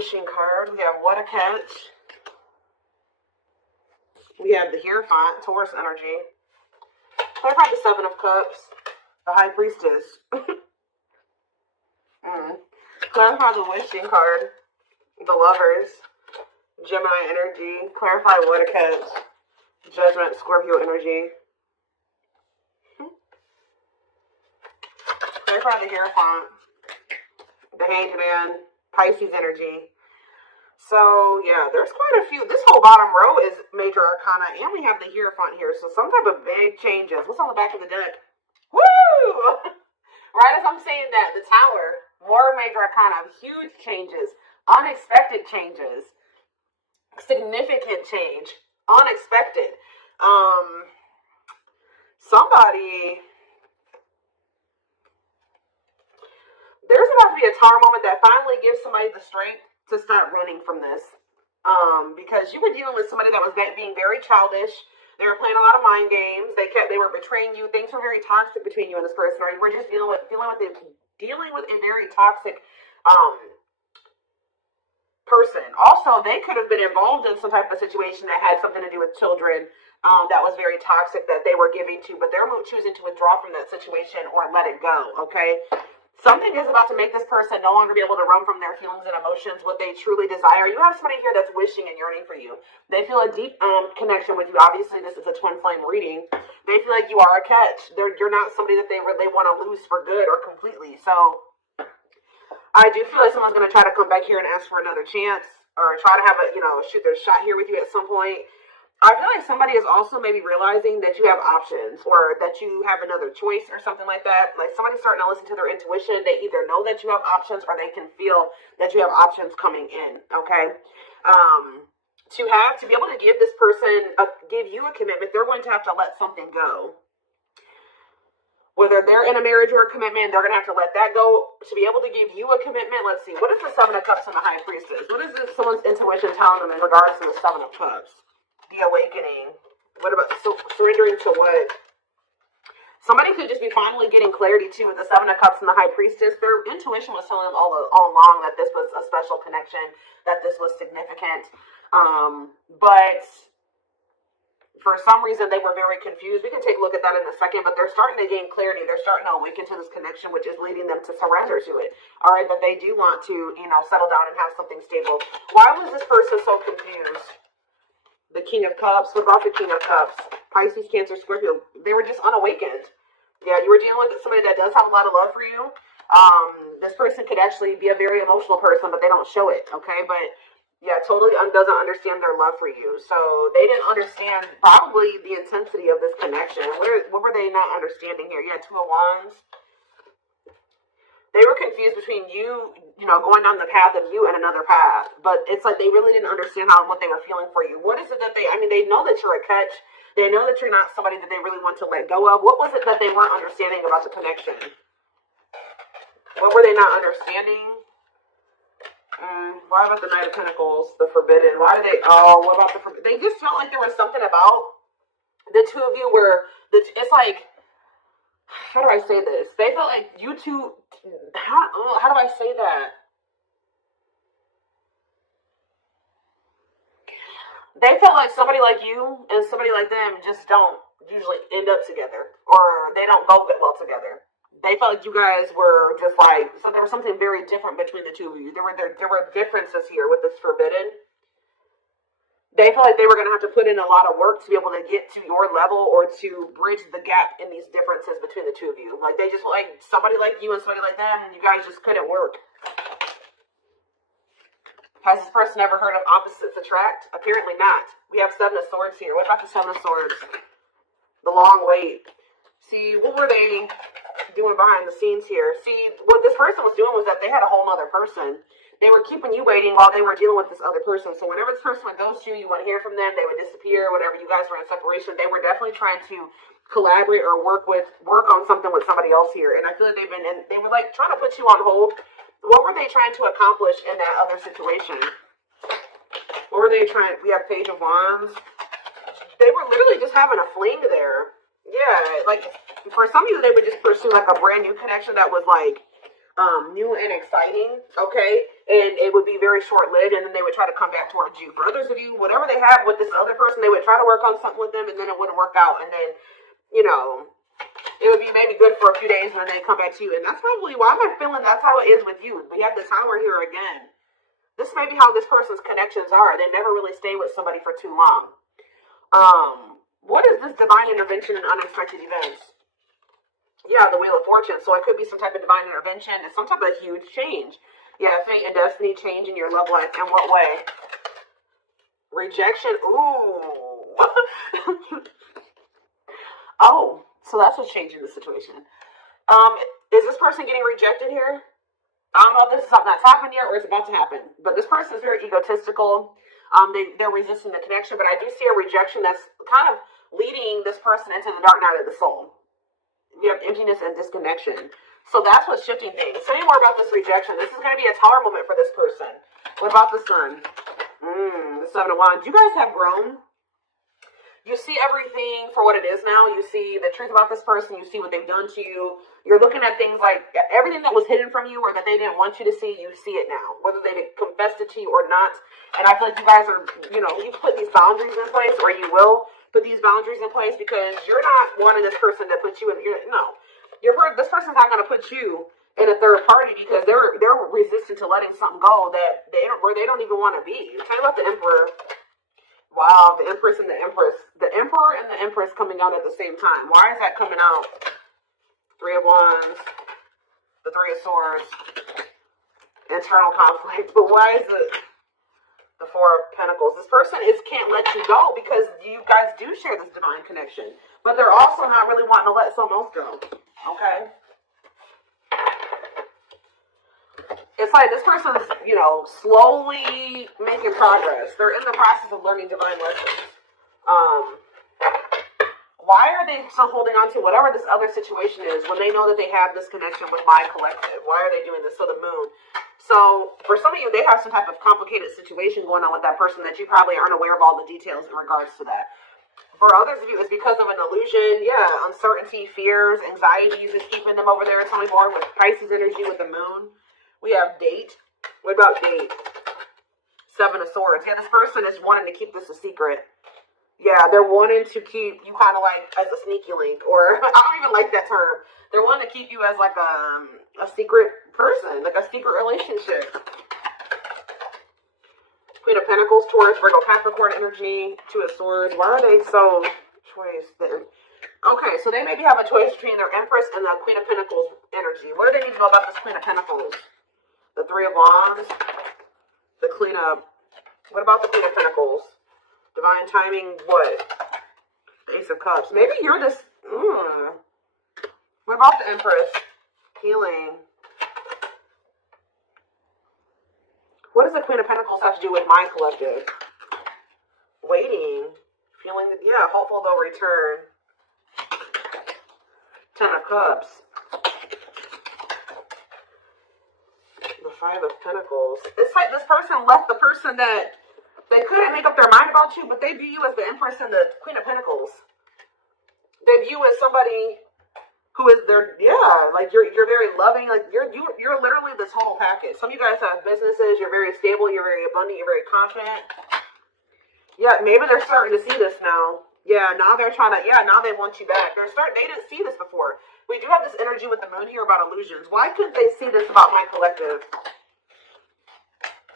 wishing card. We have What a Catch. We have the Hierophant, Taurus energy. Clarify the Seven of Cups, the High Priestess. Clarify the Wishing card, the Lovers, Gemini energy. Clarify What a Catch, Judgment, Scorpio energy. Clarify the Hierophant, the Hanged Man, Pisces energy. So, yeah, there's quite a few. This whole bottom row is major arcana, and we have the Hierophant here. So, some type of big changes. What's on the back of the deck? Woo! Right as I'm saying that, the Tower, more major arcana, huge changes, unexpected changes, significant change, unexpected. Somebody, there's about to be a Tower moment that finally gives somebody the strength to start running from this, because you were dealing with somebody that was being very childish. They were playing a lot of mind games. They were betraying you. Things were very toxic between you and this person, or you were just dealing with a very toxic person. Also, they could have been involved in some type of situation that had something to do with children, that was very toxic, that they were giving to, but they're choosing to withdraw from that situation or let it go. Okay. Something is about to make this person no longer be able to run from their feelings and emotions, what they truly desire. You have somebody here that's wishing and yearning for you. They feel a deep connection with you. Obviously, this is a twin flame reading. They feel like you are a catch. You're not somebody that they really want to lose for good or completely. So I do feel like someone's going to try to come back here and ask for another chance, or try to have shoot their shot here with you at some point. I feel like somebody is also maybe realizing that you have options, or that you have another choice or something like that. Like, somebody's starting to listen to their intuition. They either know that you have options, or they can feel that you have options coming in, okay? To be able to give this person, give you a commitment, they're going to have to let something go. Whether they're in a marriage or a commitment, they're going to have to let that go to be able to give you a commitment. Let's see. What is the Seven of Cups and the High Priestess? What is this, someone's intuition telling them in regards to the Seven of Cups? The awakening. What about surrendering to what? Somebody could just be finally getting clarity too with the Seven of Cups and the High Priestess. Their intuition was telling them all along that this was a special connection, that this was significant. But for some reason they were very confused. We can take a look at that in a second, but they're starting to gain clarity. They're starting to awaken to this connection, which is leading them to surrender to it. All right, but they do want to, settle down and have something stable. Why was this person so confused? The King of Cups. What about the King of Cups? Pisces, Cancer, Scorpio. They were just unawakened. Yeah, you were dealing with somebody that does have a lot of love for you. This person could actually be a very emotional person, but they don't show it, okay? But, yeah, totally doesn't understand their love for you. So they didn't understand probably the intensity of this connection. What were they not understanding here? You had Two of Wands. They were confused between you, going down the path of you and another path. But it's like they really didn't understand what they were feeling for you. What is it that they know that you're a catch. They know that you're not somebody that they really want to let go of. What was it that they weren't understanding about the connection? What were they not understanding? Why about the Knight of Pentacles, the Forbidden? What about the Forbidden? They just felt like there was something about the two of you where it's like, how do I say this? They felt like you two, how do I say that? They felt like somebody like you and somebody like them just don't usually end up together, or they don't go well together. They felt like you guys were just like, so there was something very different between the two of you. There were differences here with this Forbidden. They felt like they were going to have to put in a lot of work to be able to get to your level, or to bridge the gap in these differences between the two of you. Like, they just like somebody like you and somebody like them, and you guys just couldn't work. Has this person ever heard of opposites attract? Apparently not. We have Seven of Swords here. What about the Seven of Swords? The long wait. See, what were they doing behind the scenes here? See, what this person was doing was that they had a whole other person. They were keeping you waiting while they were dealing with this other person. So whenever this person would ghost you, you wouldn't hear from them. They would disappear. Whenever you guys were in separation, they were definitely trying to collaborate or work on something with somebody else here. And I feel like they were like trying to put you on hold. What were they trying to accomplish in that other situation? What were they trying? We have Page of Wands. They were literally just having a fling there. Yeah, like for some of you, they would just pursue like a brand new connection that was like new and exciting, okay? And it would be very short-lived, and then they would try to come back towards you. For others of you, whatever they have with this other person, they would try to work on something with them, and then it wouldn't work out. And then, you know, it would be maybe good for a few days, and then they come back to you. And that's probably why I'm feeling that's how it is with you. We have the Tower here again. This may be how this person's connections are. They never really stay with somebody for too long. What is this divine intervention and unexpected events? Yeah, the Wheel of Fortune. So it could be some type of divine intervention and some type of huge change. Yeah, fate and destiny change in your love life. In what way? Rejection. Ooh. Oh, so that's what's changing the situation. Is this person getting rejected here? I don't know if this is something that's happened yet or it's about to happen. But this person is very egotistical. They're resisting the connection. But I do see a rejection that's kind of leading this person into the dark night of the soul. You have emptiness and disconnection. So that's what's shifting things. Tell me more about this rejection. This is going to be a tower moment for this person. What about the Sun? The Seven of Wands. You guys have grown. You see everything for what it is now. You see the truth about this person. You see what they've done to you. You're looking at things like everything that was hidden from you or that they didn't want you to see, you see it now. Whether they confessed it to you or not. And I feel like you guys are, you put these boundaries in place, or you will put these boundaries in place, because you're not wanting this person to put you in, this person's not going to put you in a third party, because they're resistant to letting something go that they don't even want to be. Tell me about the Emperor. Wow, the Empress and the Empress. The Emperor and the Empress coming out at the same time. Why is that coming out? Three of Wands, the Three of Swords, internal conflict. But why is it the Four of Pentacles? This person can't let you go because you guys do share this divine connection. But they're also not really wanting to let someone else go. Okay? It's like this person's, slowly making progress. They're in the process of learning divine lessons. Why are they still holding on to whatever this other situation is when they know that they have this connection with my collective? Why are they doing this? So the Moon. So for some of you, they have some type of complicated situation going on with that person that you probably aren't aware of all the details in regards to that. For others of you, it's because of an illusion. Yeah, uncertainty, fears, anxieties is keeping them over there. It's only more with Pisces energy with the Moon. We have Date. What about Date? Seven of Swords. Yeah, this person is wanting to keep this a secret. Yeah, they're wanting to keep you kind of like as a sneaky link, or I don't even like that term. They're wanting to keep you as like a secret person, like a secret relationship. Queen of Pentacles, Taurus, Virgo, Capricorn energy, Two of Swords. Why are they so choice? Okay, so they maybe have a choice between their Empress and the Queen of Pentacles energy. What do they need to know about this Queen of Pentacles? The Three of Wands, the Queen of... What about the Queen of Pentacles? Divine timing, what? The Ace of Cups. Maybe you're this... What about the Empress? Healing. What does the Queen of Pentacles have to do with my collective? Waiting. Feeling that, yeah, hopeful they'll return. Ten of Cups. The Five of Pentacles. It's like this person left the person that they couldn't make up their mind about you, but they view you as the Empress and the Queen of Pentacles. They view you as somebody who is their, like you're very loving, like you're literally this whole package. Some of you guys have businesses, you're very stable, you're very abundant, you're very confident. Yeah, maybe they're starting to see this now. Yeah, now they're trying to, now they want you back. They didn't see this before. We do have this energy with the Moon here about illusions. Why couldn't they see this about my collective?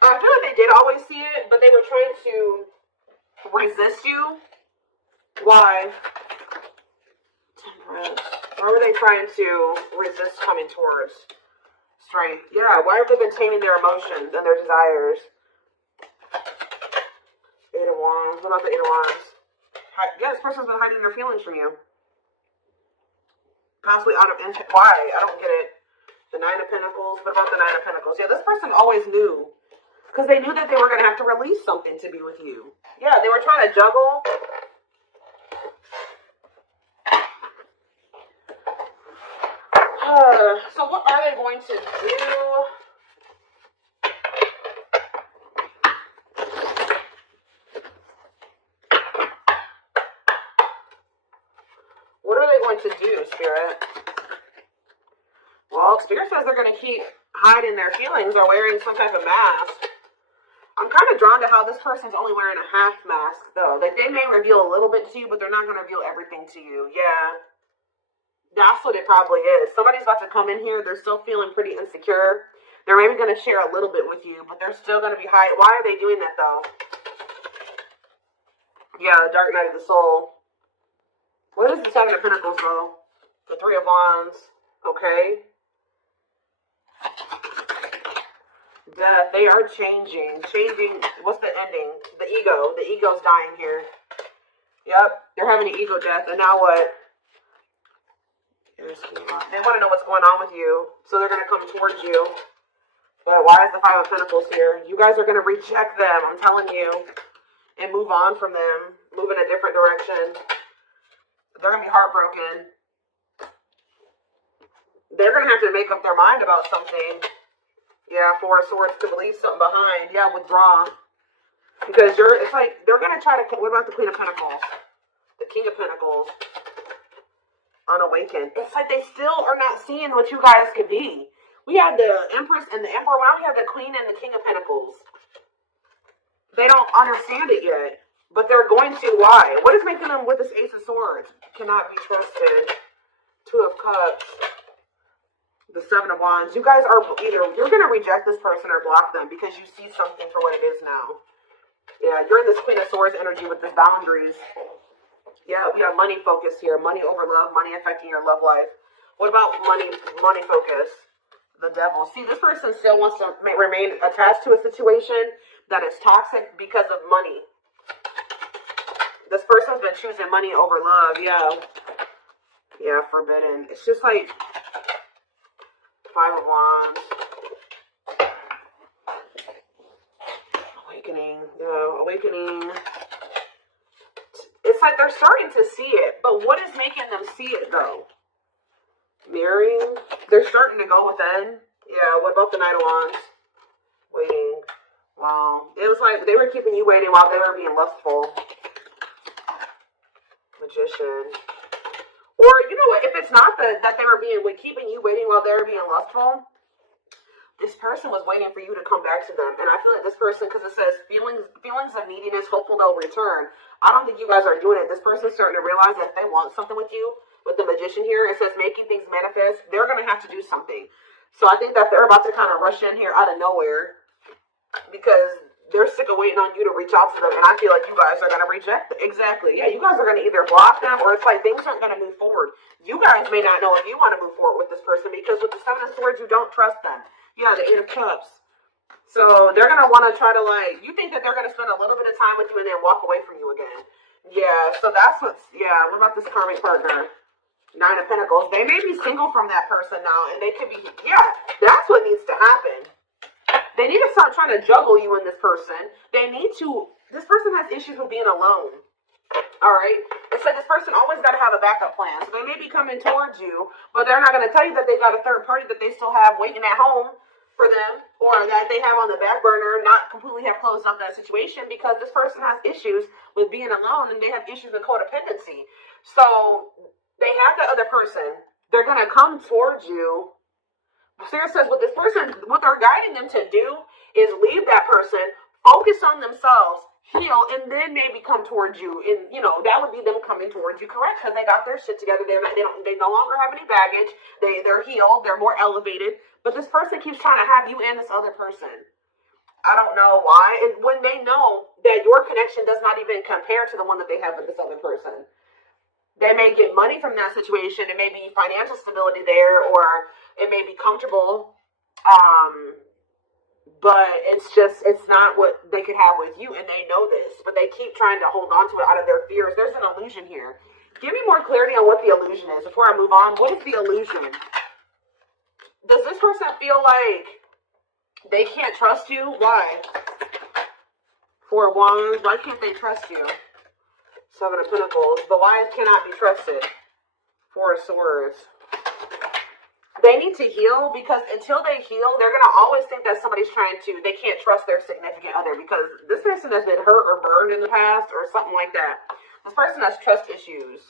I feel like they did always see it, but they were trying to resist you. Why? Temperance. Why were they trying to resist coming towards strength? Yeah, why have they been taming their emotions and their desires? Eight of Wands. What about the Eight of Wands? Yeah, this person's been hiding their feelings from you. Possibly out of intent. Why? I don't get it. The Nine of Pentacles. What about the Nine of Pentacles? Yeah, this person always knew. Because they knew that they were going to have to release something to be with you. Yeah, they were trying to juggle. So what are they going to do? What are they going to do, Spirit? Well, Well, Spirit says they're going to keep hiding their feelings or wearing some type of mask. I'm kind of drawn to how this person's only wearing a half mask, though. Like, they may reveal a little bit to you, but they're not going to reveal everything to you. Yeah. That's what it probably is. Somebody's about to come in here. They're still feeling pretty insecure. They're maybe going to share a little bit with you, but they're still going to be hiding. Why are they doing that, though? Yeah, Dark Night of the Soul. What is the Seven of Pentacles, though? The Three of Wands. Okay. Death. They are changing. Changing. What's the ending? The ego. The ego's dying here. Yep. They're having an ego death. And now what? They want to know what's going on with you. So they're going to come towards you. But why is the Five of Pentacles here? You guys are going to reject them. I'm telling you. And move on from them. Move in a different direction. They're going to be heartbroken. They're going to have to make up their mind about something. Yeah, Four of Swords to leave something behind. Yeah, withdraw. Because it's like, they're going to try to, what about the Queen of Pentacles? The King of Pentacles. Unawakened. It's like they still are not seeing what you guys could be. We had the Empress and the Emperor. Now we have the Queen and the King of Pentacles. They don't understand it yet. But they're going to. Why? What is making them with this Ace of Swords? Cannot be trusted. Two of Cups. The Seven of Wands. You guys are either, you're going to reject this person or block them because you see something for what it is now. Yeah, you're in this Queen of Swords energy with this boundaries. Yeah, we have money focus here. Money over love. Money affecting your love life. What about money focus? The Devil. See, this person still wants to remain attached to a situation that is toxic because of money. This person's been choosing money over love. Yeah. Yeah, forbidden. It's just like Five of Wands. Awakening. Yeah, awakening. It's like they're starting to see it. But what is making them see it, though? Marrying. They're starting to go within. Yeah, what about the Knight of Wands? Waiting. Wow. It was like they were keeping you waiting while they were being lustful. Magician. Or, you know what, if it's not that they were keeping you waiting while they were being lustful, this person was waiting for you to come back to them. And I feel like this person, because it says feelings of neediness, hopeful they'll return. I don't think you guys are doing it. This person's starting to realize that if they want something with you, with the Magician here, it says making things manifest, they're going to have to do something. So I think that they're about to kind of rush in here out of nowhere because they're sick of waiting on you to reach out to them, and I feel like you guys are going to reject them. Exactly. Yeah, you guys are going to either block them, or it's like things aren't going to move forward. You guys may not know if you want to move forward with this person, because with the Seven of Swords, you don't trust them. Yeah, the Eight of Cups. So they're going to want to try to, like, you think that they're going to spend a little bit of time with you and then walk away from you again. Yeah, so that's what's, yeah, what about this karmic partner? Nine of Pentacles. They may be single from that person now, and they could be, yeah, that's what needs to happen. They need to start trying to juggle you and this person. They need to, this person has issues with being alone. Alright? It's like this person always got to have a backup plan. So they may be coming towards you, but they're not going to tell you that they got a third party that they still have waiting at home for them, or that they have on the back burner, not completely have closed up that situation, because this person has issues with being alone, and they have issues with codependency. So they have the other person. They're going to come towards you. Sarah says what this person, what they're guiding them to do is leave that person, focus on themselves, heal, and then maybe come towards you. And, you know, that would be them coming towards you, correct? Because they got their shit together. They no longer have any baggage. They're healed. They're more elevated. But this person keeps trying to have you and this other person. I don't know why. And when they know that your connection does not even compare to the one that they have with this other person. They may get money from that situation. It may be financial stability there, or it may be comfortable. But it's not what they could have with you, and they know this. But they keep trying to hold on to it out of their fears. There's an illusion here. Give me more clarity on what the illusion is before I move on. What is the illusion? Does this person feel like they can't trust you? Why? Four of Wands. Why can't they trust you? Seven of Pentacles. The lions cannot be trusted. Four of Swords. They need to heal, because until they heal, they're going to always think that somebody's they can't trust their significant other, because this person has been hurt or burned in the past or something like that. This person has trust issues.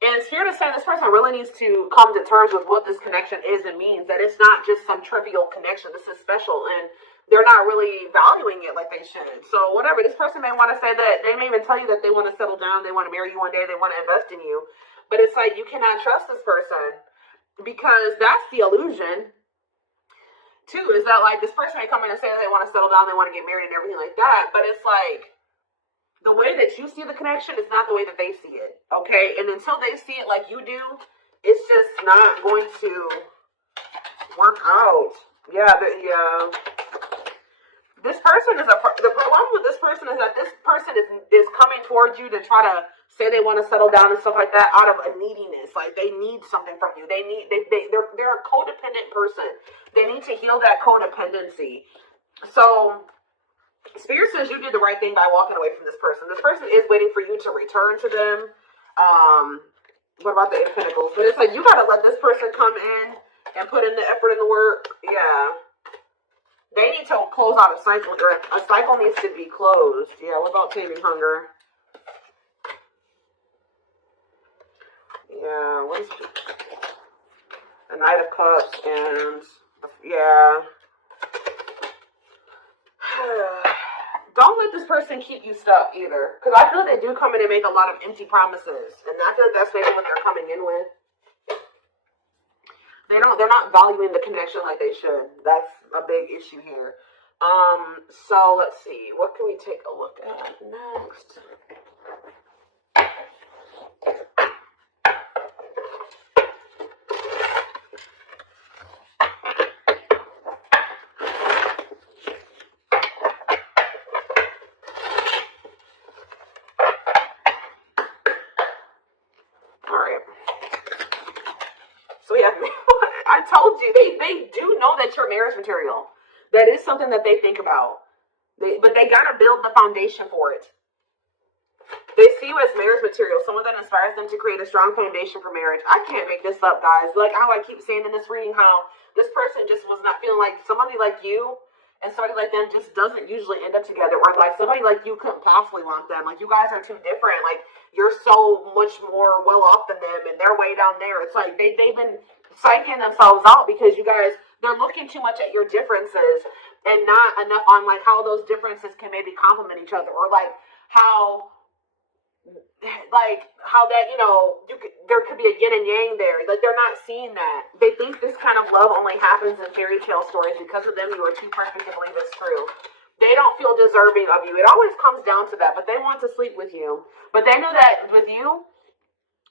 And Spirit is saying this person really needs to come to terms with what this connection is and means, that it's not just some trivial connection. This is special, and they're not really valuing it like they should. So whatever, this person may want to say that, they may even tell you that they want to settle down, they want to marry you one day, they want to invest in you. But it's like, you cannot trust this person, because that's the illusion, too, is that like, this person may come in and say that they want to settle down, they want to get married and everything like that, but it's like, the way that you see the connection is not the way that they see it, okay? And until they see it like you do, it's just not going to work out. Yeah, this person is the problem with this person is that this person is coming towards you to try to say they want to settle down and stuff like that out of a neediness. Like, they need something from you. They're a codependent person. They need to heal that codependency. So Spirit says you did the right thing by walking away from this person. This person is waiting for you to return to them. What about the Eight of Pentacles? But it's like, you gotta let this person come in and put in the effort and the work. Yeah. They need to close out a cycle, or a cycle needs to be closed. Yeah, what about taming hunger? Yeah, what is it? The Knight of Cups, and yeah. Don't let this person keep you stuck either, because I feel they do come in and make a lot of empty promises, and I feel that's maybe what they're coming in with. They're not valuing the connection like they should. That's a big issue here. So let's see, what can we take a look at next? I told you, they do know that you're marriage material. That is something that they think about. But they got to build the foundation for it. They see you as marriage material, someone that inspires them to create a strong foundation for marriage. I can't make this up, guys. Like how I keep saying in this reading, how this person just was not feeling like somebody like you and somebody like them just doesn't usually end up together. Or like somebody like you couldn't possibly want them. Like, you guys are too different. Like, you're so much more well off than them, and they're way down there. It's like they've been psyching themselves out because you guys, they're looking too much at your differences and not enough on like how those differences can maybe complement each other, or like how that, you know, there could be a yin and yang there. Like, they're not seeing that. They think this kind of love only happens in fairy tale stories. Because of them, you are too perfect to believe it's true. They don't feel deserving of you. It always comes down to that, but they want to sleep with you. But they know that with you,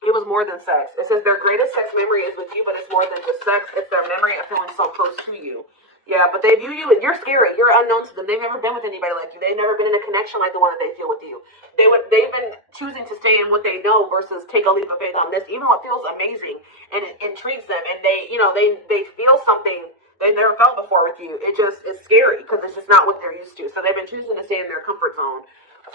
it was more than sex. It says their greatest sex memory is with you, but it's more than just sex. It's their memory of feeling so close to you. Yeah, but they view you, and you're scary. You're unknown to them. They've never been with anybody like you. They've never been in a connection like the one that they feel with you. They've been choosing to stay in what they know versus take a leap of faith on this, even though it feels amazing and it intrigues them, and they feel something they've never felt before with you. It just is scary because it's just not what they're used to. So they've been choosing to stay in their comfort zone.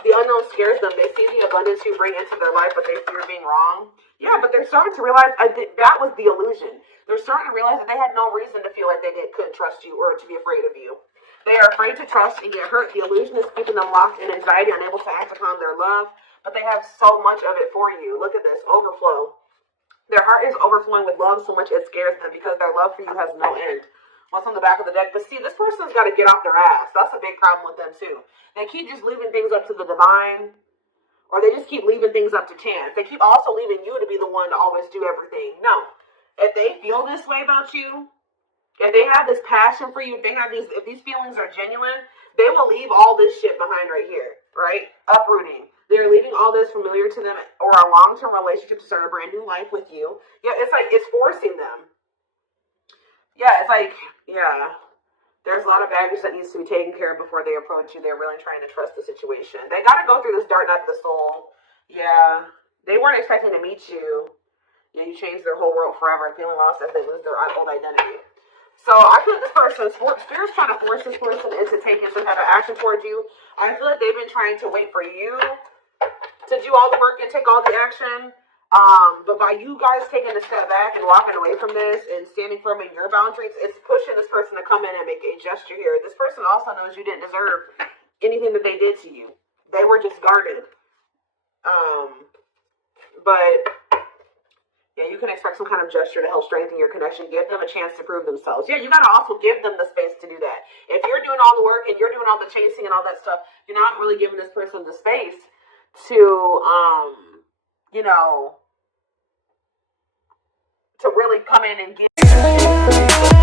The unknown scares them. They see the abundance you bring into their life, but they fear being wrong. Yeah, but they're starting to realize that was the illusion. They're starting to realize that they had no reason to feel like they couldn't trust you or to be afraid of you. They are afraid to trust and get hurt. The illusion is keeping them locked in anxiety, unable to act upon their love, but they have so much of it for you. Look at this, overflow. Their heart is overflowing with love so much it scares them because their love for you has no end. What's on the back of the deck? But see, this person's got to get off their ass. That's a big problem with them too. They keep just leaving things up to the divine, or they just keep leaving things up to chance. They keep also leaving you to be the one to always do everything. No. If they feel this way about you, if they have this passion for you, if these feelings are genuine, they will leave all this shit behind right here, right? Uprooting. They're leaving all this familiar to them or a long-term relationship to start a brand new life with you. Yeah, it's like it's forcing them. Yeah, it's like, yeah. There's a lot of baggage that needs to be taken care of before they approach you. They're really trying to trust the situation. They got to go through this dark night of the soul. Yeah. They weren't expecting to meet you. Yeah, you changed their whole world forever, feeling lost as they lose their old identity. So I feel like this person, Spirit's trying to force this person into taking some type of action towards you. I feel like they've been trying to wait for you to do all the work and take all the action. But by you guys taking a step back and walking away from this and standing firm in your boundaries, it's pushing this person to come in and make a gesture here. This person also knows you didn't deserve anything that they did to you. They were just guarded. But Yeah, you can expect some kind of gesture to help strengthen your connection. Give them a chance to prove themselves. Yeah, you got to also give them the space to do that. If you're doing all the work and you're doing all the chasing and all that stuff, you're not really giving this person the space to, you know, to really come in and give.